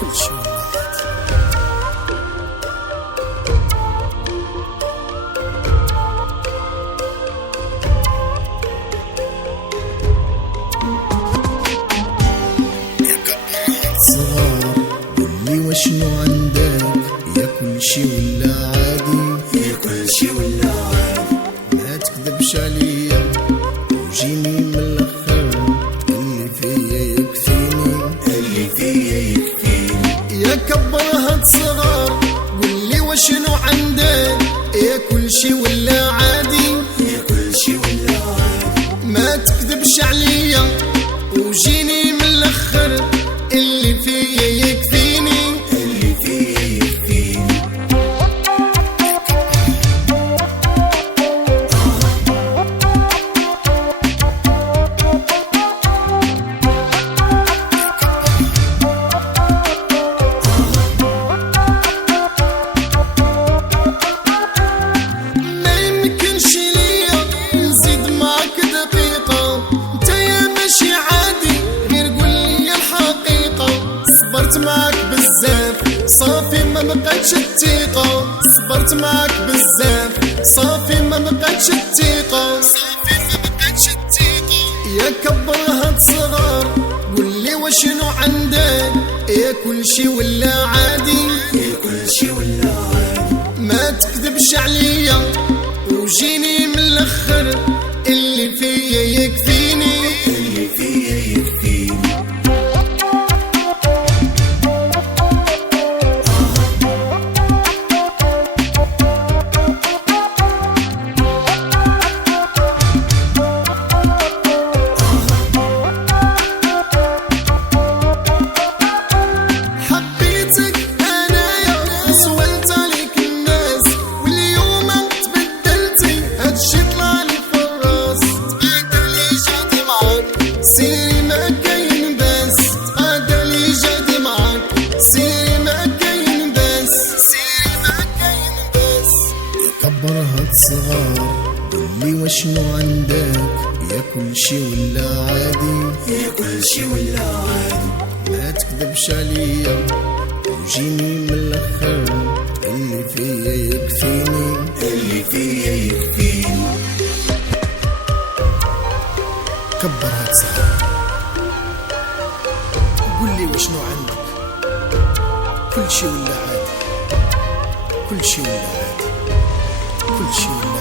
كل شي والله صغار قولي وشنو عندك يا كل شي ولا عادي يا كل شي ولا عادي ما تكذبش عليا وجيني من الاخر اللي فيا يكفيني اللي فيا يكفيني يا كبرها صغار قولي وشنو عندك يا كل شي ولا عادي يا كل شي ولا عادي ما تكذبش عليا وجيني من الاخر اللي فيا يكفيني اللي فيا يكفيني ما يمكنش ليا نزيد معك دقيقة انت يا ماشي عادي غير قولي الحقيقة صبرت معك بزاف صافي ما بقاتش الثقة صبرت معك بزاف صافي ما بقاتش الثقة يا كبرها صغار قولي وشنو عندك يا كل شي ولا عادي يا كل شي ولا عادي ما تكذبش عليا وجيني من الاخر اللي فيا يكفيني اللي فيا يكفيني حبيتك انايا سولت عليك الناس واليوم تبدلتي هادشي طلعلي في الراس تبادلي جادي معاك سيري ما كاين بس تبادلي جادي معاك سيري ما كاين بس يكبرها صغار قولي وشنو عندك يا كل شي ولا عادي يا كل شي ولا عادي ما تكذبش عليا وجيني من الاخر اللي فيا يكفيني اللي فيا يكفيني كبر هاد صغار قول لي وشنو عندك كل شي ولا عادي كل شي ولا عادي كل شي ولا